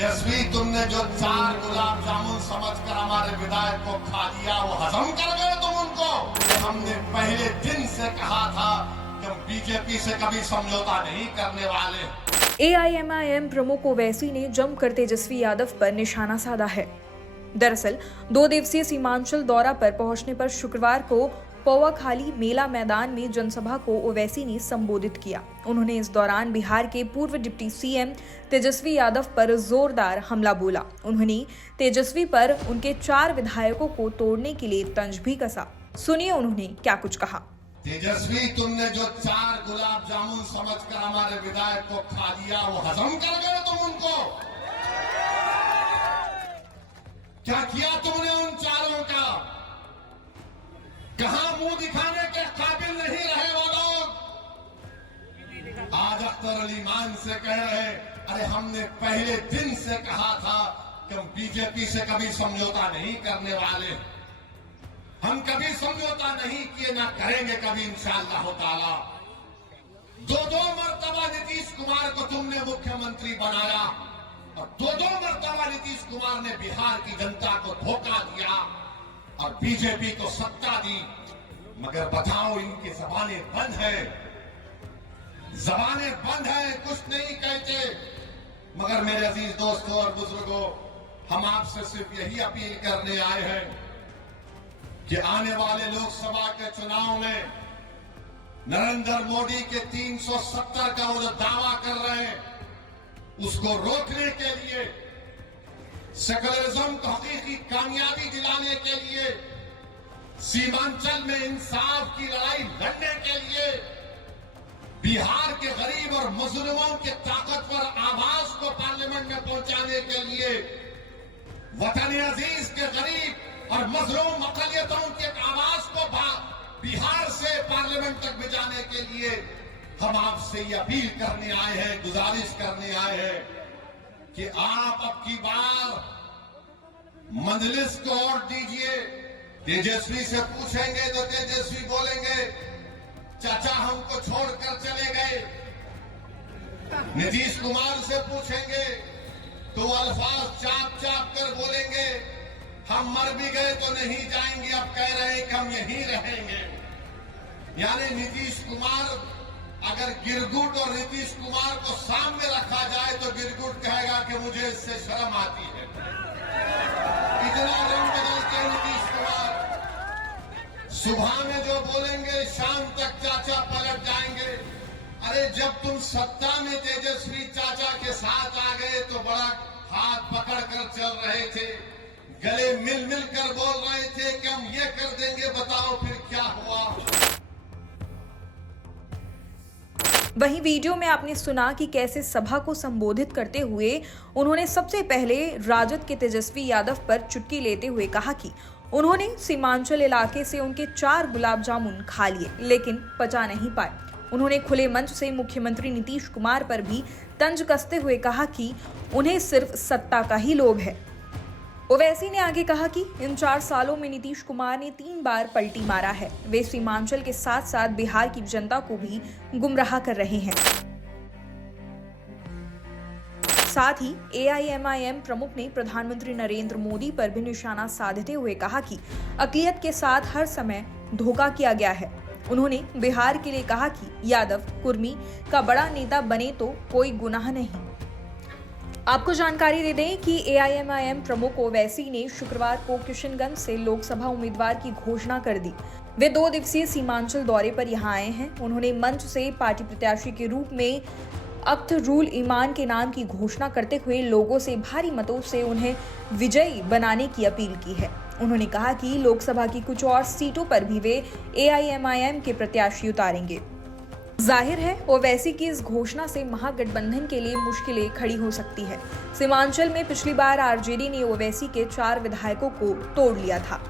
तेजस्वी, तुमने जो 4 गुलाब जामुन समझकर हमारे विधायक को खा लिया, वो हजम कर गए तुम उनको। हमने पहले दिन से कहा था कि हम बीजेपी से कभी समझौता नहीं करने वाले। एआईएमआईएम प्रमुख ओवैसी ने जमकर तेजस्वी यादव पर निशाना साधा है। दरअसल 2 दिवसीय सीमांचल दौरा पर पहुंचने पर शुक्रवार को पौवाखाली मेला मैदान में जनसभा को ओवैसी ने संबोधित किया। उन्होंने इस दौरान बिहार के पूर्व डिप्टी सीएम तेजस्वी यादव पर जोरदार हमला बोला। उन्होंने तेजस्वी पर उनके 4 विधायकों को तोड़ने के लिए तंज भी कसा। सुनिए उन्होंने क्या कुछ कहा। तेजस्वी, तुमने जो 4 गुलाब जामुन समझकर हमारे विधायक को खा लिया, वो हजम कर गए तुम उनको। क्या किया तुमने उन 4 का? कहां मुंह दिखाने के काबिल नहीं रहे वो लोग। आज अख्तर अली मान से कह रहे, अरे हमने पहले दिन से कहा था कि हम बीजेपी से कभी समझौता नहीं करने वाले। हम कभी समझौता नहीं किए, ना करेंगे कभी इंशाअल्लाह ताला। 2 मरतबा नीतीश कुमार को तुमने मुख्यमंत्री बनाया और 2 मरतबा नीतीश कुमार ने बिहार की जनता को धोखा दिया और बीजेपी को सत्ता दी। मगर बताओ, इनकी जबानें बंद है, जबानें बंद है, कुछ नहीं कहते। मगर मेरे अजीज दोस्तों और बुजुर्गों, हम आपसे सिर्फ यही अपील करने आए हैं कि आने वाले लोकसभा के चुनाव में नरेंद्र मोदी के 370 का वो जो दावा कर रहे हैं, उसको रोकने के लिए, सेकुलरिज्म को हकीकी कामयाबी दिलाने के लिए, सीमांचल में इंसाफ की लड़ाई लड़ने के लिए, बिहार के गरीब और मजलूमों के ताकतवर आवाज को पार्लियामेंट में पहुंचाने के लिए, वतन अजीज के गरीब और मजलूम अकलियतों के आवाज को बिहार से पार्लियामेंट तक भिजाने के लिए हम आपसे ये अपील करने आए हैं, गुजारिश करने आए हैं कि आप अब की बार मजलिस को और दीजिए। तेजस्वी से पूछेंगे तो तेजस्वी बोलेंगे, चाचा हमको छोड़कर चले गए। नीतीश कुमार से पूछेंगे तो अल्फाज चाप चाप कर बोलेंगे, हम मर भी गए तो नहीं जाएंगे, अब कह रहे हैं कि हम यहीं रहेंगे। यानी नीतीश कुमार, अगर गिरगुट और नीतीश कुमार को सामने रखा जाए तो गिरगुट कहेगा कि मुझे इससे शर्म आती है। इतना रंग बदलते हैं नीतीश कुमार, सुबह में जो बोलेंगे शाम तक चाचा पलट जाएंगे। अरे जब तुम सत्ता में तेजस्वी चाचा के साथ आ गए तो बड़ा हाथ पकड़ कर चल रहे थे, गले मिल मिल कर बोल रहे थे कि हम ये कर देंगे, बताओ फिर क्या हुआ। वहीं वीडियो में आपने सुना कि कैसे सभा को संबोधित करते हुए उन्होंने सबसे पहले राजद के तेजस्वी यादव पर चुटकी लेते हुए कहा कि उन्होंने सीमांचल इलाके से उनके 4 गुलाब जामुन खा लिए लेकिन पचा नहीं पाए। उन्होंने खुले मंच से मुख्यमंत्री नीतीश कुमार पर भी तंज कसते हुए कहा कि उन्हें सिर्फ सत्ता का ही लोभ है। ओवैसी ने आगे कहा कि इन 4 सालों में नीतीश कुमार ने 3 बार पलटी मारा है। वे सीमांचल के साथ साथ बिहार की जनता को भी गुमराह कर रहे हैं। साथ ही एआईएमआईएम प्रमुख ने प्रधानमंत्री नरेंद्र मोदी पर भी निशाना साधते हुए कहा कि अक़लियत के साथ हर समय धोखा किया गया है। उन्होंने बिहार के लिए कहा कि यादव कुर्मी का बड़ा नेता बने तो कोई गुनाह नहीं। आपको जानकारी दे दें कि एआईएमआईएम प्रमुख ओवैसी ने शुक्रवार को किशनगंज से लोकसभा उम्मीदवार की घोषणा कर दी। वे 2 दिवसीय सीमांचल दौरे पर यहां आए हैं। उन्होंने मंच से पार्टी प्रत्याशी के रूप में अख्तरुल ईमान के नाम की घोषणा करते हुए लोगों से भारी मतों से उन्हें विजयी बनाने की अपील की है। उन्होंने कहा कि लोकसभा की कुछ और सीटों पर भी वे एआईएमआईएम के प्रत्याशी उतारेंगे। जाहिर है ओवैसी की इस घोषणा से महागठबंधन के लिए मुश्किलें खड़ी हो सकती है। सीमांचल में पिछली बार आरजेडी ने ओवैसी के 4 विधायकों को तोड़ लिया था।